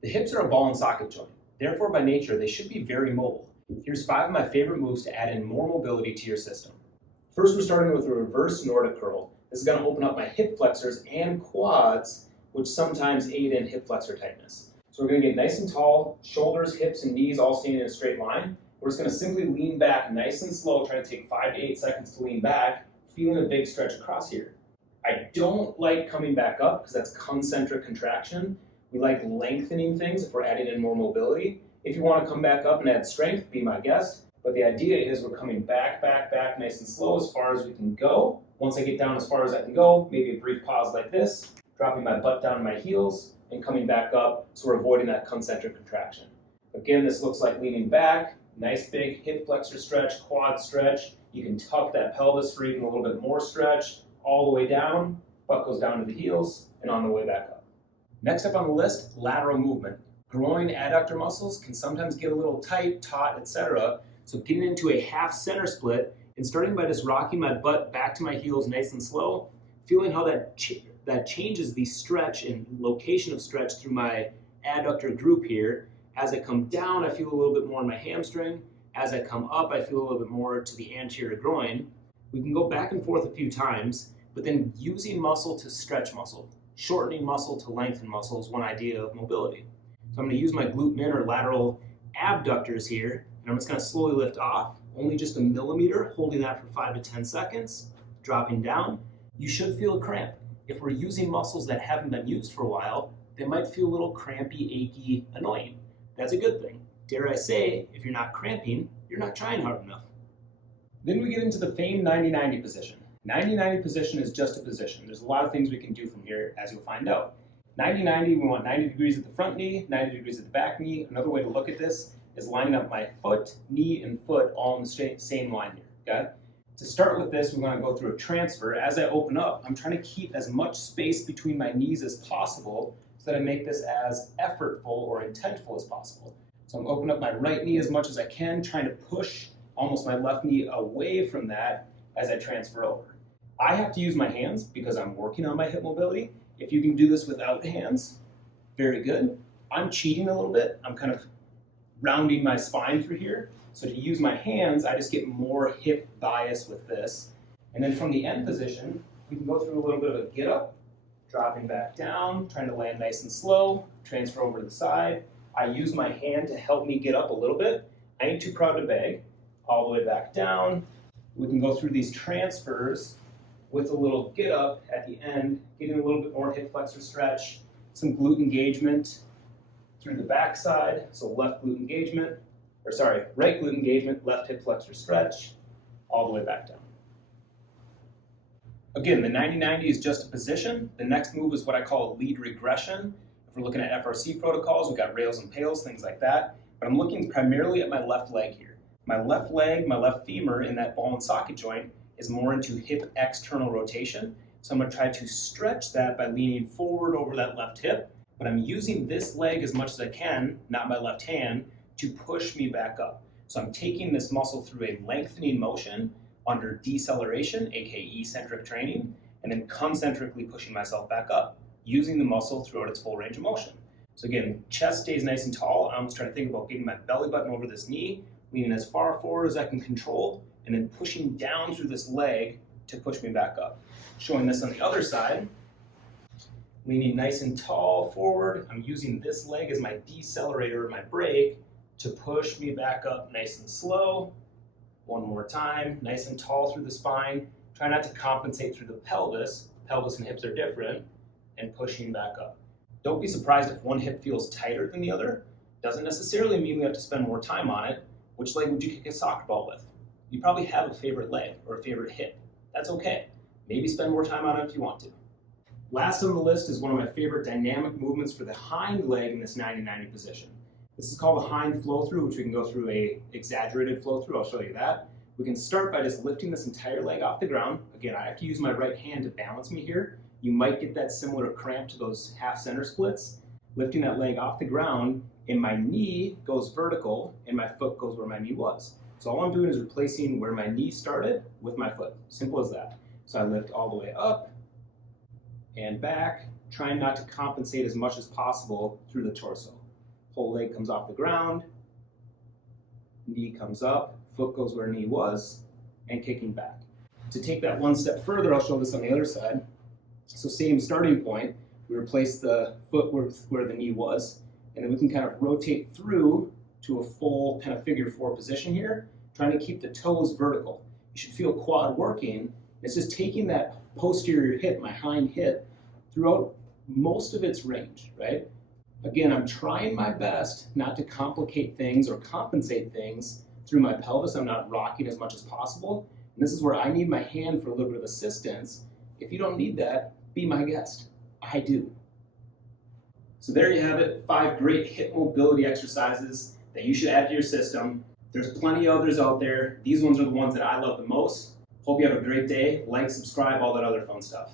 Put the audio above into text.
The hips are a ball and socket joint. Therefore, by nature, they should be very mobile. Here's 5 of my favorite moves to add in more mobility to your system. First, we're starting with a reverse Nordic curl. This is going to open up my hip flexors and quads, which sometimes aid in hip flexor tightness. So we're going to get nice and tall, shoulders, hips, and knees all staying in a straight line. We're just going to simply lean back nice and slow, try to take 5 to 8 seconds to lean back, feeling a big stretch across here. I don't like coming back up because that's concentric contraction. We like lengthening things if we're adding in more mobility. If you want to come back up and add strength, be my guest. But the idea is we're coming back, nice and slow as far as we can go. Once I get down as far as I can go, maybe a brief pause like this, dropping my butt down to my heels, and coming back up, so we're avoiding that concentric contraction. Again, this looks like leaning back, nice big hip flexor stretch, quad stretch. You can tuck that pelvis for even a little bit more stretch, all the way down, butt goes down to the heels, and on the way back up. Next up on the list, lateral movement. Groin adductor muscles can sometimes get a little tight, taut, etc. So getting into a half center split and starting by just rocking my butt back to my heels nice and slow, feeling how that changes the stretch and location of stretch through my adductor group here. As I come down, I feel a little bit more in my hamstring. As I come up, I feel a little bit more to the anterior groin. We can go back and forth a few times, but then using muscle to stretch muscle. Shortening muscle to lengthen muscle is one idea of mobility. So I'm going to use my glute min or lateral abductors here, and I'm just going to slowly lift off, only just a millimeter, holding that for 5 to 10 seconds, dropping down. You should feel a cramp. If we're using muscles that haven't been used for a while, they might feel a little crampy, achy, annoying. That's a good thing. Dare I say, if you're not cramping, you're not trying hard enough. Then we get into the famed 90-90 position. 90-90 position is just a position. There's a lot of things we can do from here, as you'll find out. 90-90, we want 90 degrees at the front knee, 90 degrees at the back knee. Another way to look at this is lining up my foot, knee, and foot all in the same line here, okay? To start with this, we're going to go through a transfer. As I open up, I'm trying to keep as much space between my knees as possible so that I make this as effortful or intentful as possible. So I'm opening up my right knee as much as I can, trying to push almost my left knee away from that as I transfer over. I have to use my hands because I'm working on my hip mobility. If you can do this without hands, very good. I'm cheating a little bit. I'm kind of rounding my spine through here. So to use my hands, I just get more hip bias with this. And then from the end position, we can go through a little bit of a get up, dropping back down, trying to land nice and slow, transfer over to the side. I use my hand to help me get up a little bit. I ain't too proud to beg. All the way back down. We can go through these transfers with a little get up at the end, getting a little bit more hip flexor stretch, some glute engagement through the backside. So left glute engagement, right glute engagement, left hip flexor stretch, all the way back down. Again, the 90-90 is just a position. The next move is what I call a lead regression. If we're looking at FRC protocols, we've got rails and pails, things like that. But I'm looking primarily at my left leg here. My left leg, my left femur in that ball and socket joint is more into hip external rotation. So I'm going to try to stretch that by leaning forward over that left hip, but I'm using this leg as much as I can, not my left hand, to push me back up. So I'm taking this muscle through a lengthening motion under deceleration, aka eccentric training, and then concentrically pushing myself back up, using the muscle throughout its full range of motion. So again, chest stays nice and tall. I'm just trying to think about getting my belly button over this knee, leaning as far forward as I can control, and then pushing down through this leg to push me back up. Showing this on the other side, leaning nice and tall forward. I'm using this leg as my decelerator or my brake to push me back up nice and slow. One more time, nice and tall through the spine. Try not to compensate through the pelvis. Pelvis and hips are different, and pushing back up. Don't be surprised if one hip feels tighter than the other. Doesn't necessarily mean we have to spend more time on it. Which leg would you kick a soccer ball with? You probably have a favorite leg or a favorite hip. That's okay. Maybe spend more time on it if you want to. Last on the list is one of my favorite dynamic movements for the hind leg in this 90-90 position. This is called a hind flow through, which we can go through a exaggerated flow through. I'll show you that. We can start by just lifting this entire leg off the ground. Again, I have to use my right hand to balance me here. You might get that similar cramp to those half center splits. Lifting that leg off the ground, and my knee goes vertical, and my foot goes where my knee was. So all I'm doing is replacing where my knee started with my foot. Simple as that. So I lift all the way up and back, trying not to compensate as much as possible through the torso. whole leg comes off the ground, knee comes up, foot goes where knee was, and kicking back. To take that one step further, I'll show this on the other side. So same starting point, we replace the foot where the knee was, and then we can kind of rotate through to a full kind of figure 4 position here, trying to keep the toes vertical. You should feel quad working. It's just taking that posterior hip, my hind hip, throughout most of its range, right? Again, I'm trying my best not to complicate things or compensate things through my pelvis. I'm not rocking as much as possible. And this is where I need my hand for a little bit of assistance. If you don't need that, be my guest. I do. So there you have it, 5 great hip mobility exercises that you should add to your system. There's plenty of others out there. These ones are the ones that I love the most. Hope you have a great day. Like, subscribe, all that other fun stuff.